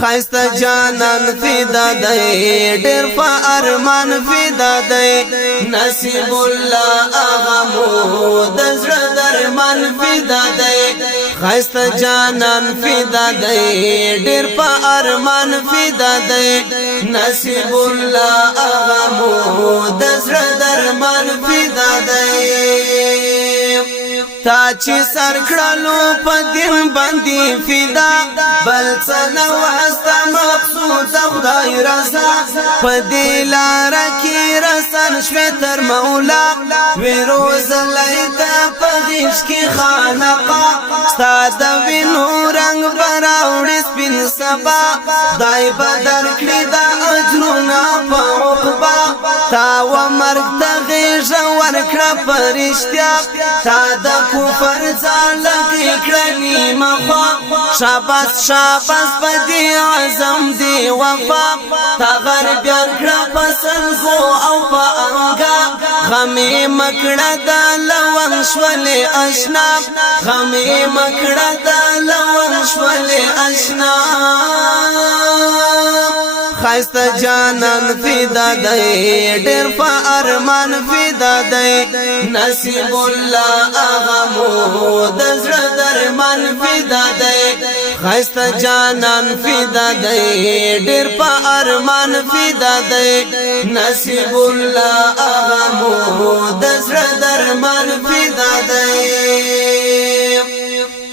خایسته جانان فدا دی ډیر په ارمان فدا دی نصیب الله اغمو د زړه درمان فدا دی خایسته جانان فدا دی ډیر په ارمان فدا دی نصیب الله اغمو د زړه درمان فدا دی تا چې سر کړلو په دین باندې فدا بل څه نو واسطه مقصود خدای رضا په دې لار کې رسن شوي تر مولا ویروز لیتا په غیش کې خانقا ستاد وینو رنگ براوړي سپین سبا دای بدر کړی دا اجرونه په عقبا تا و مرګ ته غیژ ورکړه پرشتیا تا د کفر ځالګي کړنی مخا شاباس شاباس بدی اعظم دی وفا تا غربیان کړه پسنګو او په انګا غمې مکړه د لون شولې آشنا غمې مکړه د لون شولې آشنا خایسته جانان فدا دی ډیر په ارمان فدا دی نصیب الله اغمو د زړه درمان فدا دی خایسته جانان فدا دی ډیر په ارمان فدا دی نصیب الله اغمو د زړه درمان فدا دی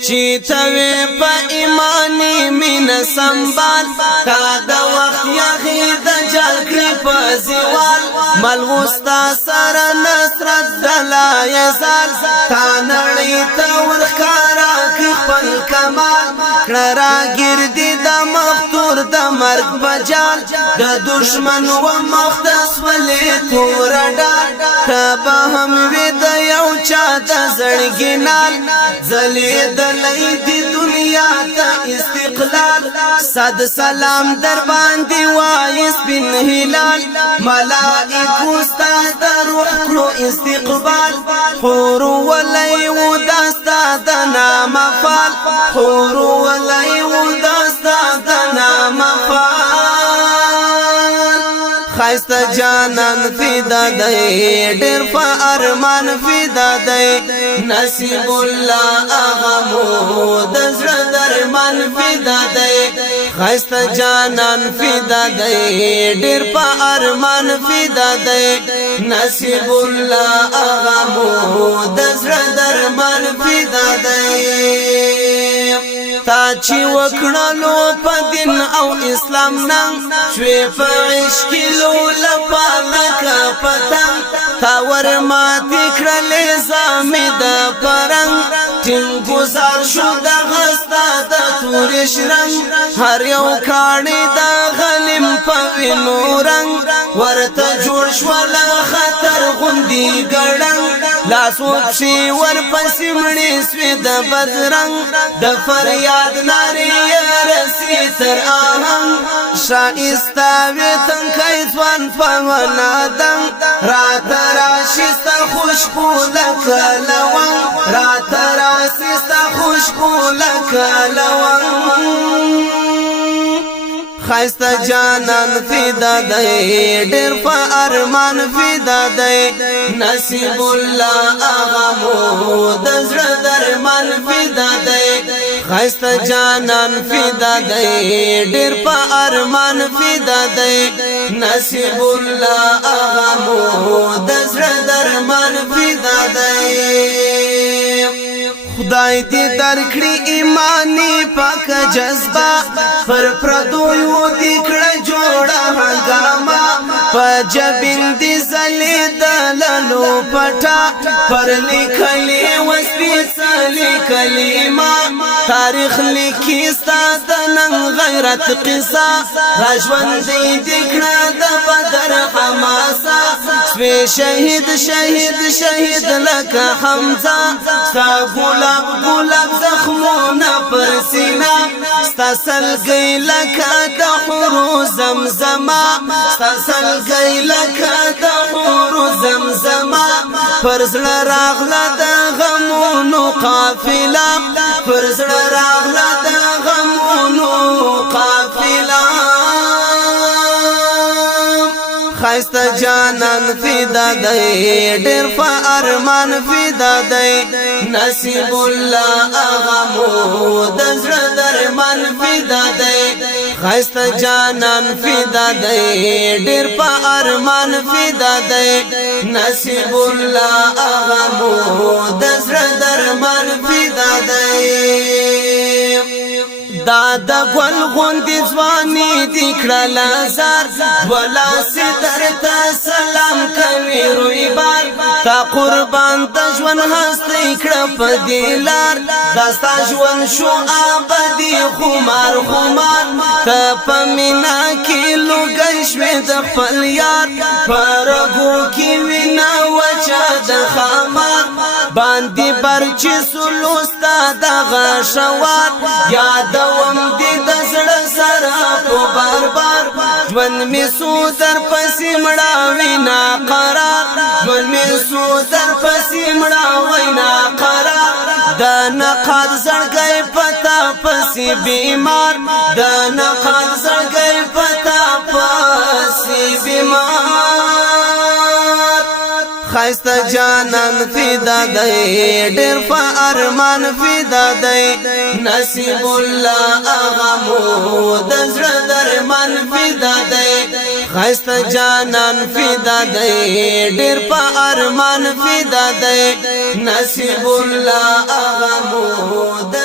چیتوی پا ایمانی من سنبال تا دا وقت یاخی دا جلکلی پا زیوال ملوستا سر نصرت دلا یزال تا نڑی تا ورخکارا کی خپل کمال کرا گردی دا مختور دا مرگ بجال دا دشمن و مختص ولی تور ڈال تا با هم وی دا یو چا دا زرگینال زلی دا لیدی دنیا تا استقلال صد سلام در باندی وایس بن هلال ملائکو ستا دا روح کرو استقبال حور ولیو داستا دا نام فال حور ولیو داستا دا نام فال خایسته جانان فدا دی ډیر په ارمان فدا دی نصیب الله اغمو د زړه درمان فدا دی خایسته جانان فدا دی ډیر په ارمان فدا دی نصیب الله اغمو د زړه درمان فدا دی تا چې وکړلو په دین او اسلام نن شوي په عشق لپاره پتنګ تا ورماتې کړلې زامې د پرنګ ټینګ گزار شو د غستا د تورې شرنګ هر یو کاڼي د غلیم په وینو رنګ ورته جوړ شول خطر غوندي ګړنګ لاس وپشي ورپسې مړې سوې د بدرنګ د فریاد نارې رسي تر آهنګ شایسته وې تنکۍ ځوان په ونادنګ راته راشي ستا خوشبو لکه لونګ راته راشي ستا خوشبو لکه لونګ خایسته جانان فدا دی ډیر په ارمان فدا دی نصیب الله اغمو د زړه درمان فدا دی خایسته جانان فدا دی ډیر په ارمان فدا دی نصیب الله اغمو د زړه درمان فدا دی خدای دې درکړي ایمانی پاک جذبه پر پردویو دې کړه جوړه هنګامه پجبین دې زلي دللو پټا پر لیکلي وسپېڅلې کلمه تاریخ لیکي ستاد نن غیرت قصه راژوندې دې کړه د بدر حماسه سوي شهید شهید شهید لکه حمزه ستا ګلاب ګلاب زخمونه پر سینه ستا سلګۍ لکه د حورو زمزمه ستا سلګۍ لکه د حورو زمزمه پر زړه راغله د غمونو قافله پر زړه راغله د غمونو قافله خایست جانان فدا دی ډیر په ارمان فدا دی نصیب الله اغمو د زړه درمان فدا دی خایست جانان فدا دی ډیر په ارمان فدا دی نصیب الله اغمو د زړه درمان فدا دی دا د ګل غوندې ځواني دې کړله زار ولا ستر ته سلام کوي روی بار تا قربان د ژوند هستې کړه په دې لار دا ستا ژوند شو ابدي خمار خمار ته په مینا کې لوګی شوې د خپل یار په رګو کې وینا وچه د خمار باندې برچې سلو ستا دغه شوار یادوم دې د زړه سره په بار بار ژوند مې سو در پسې مړاوي نا قرار ژوند مې سو در پسې مړاوي نا قرار د نقاد زړګی پتا پسې بیمار د نقاد زړګی پتا پسې بیمار خایست جانان فدا دی ډیر په ارمان فدا دی نصیب الله اغمو د زړه درمان فدا دی خایست جانان فدا دی ډیر په ارمان فدا دی نصیب الله اغمو د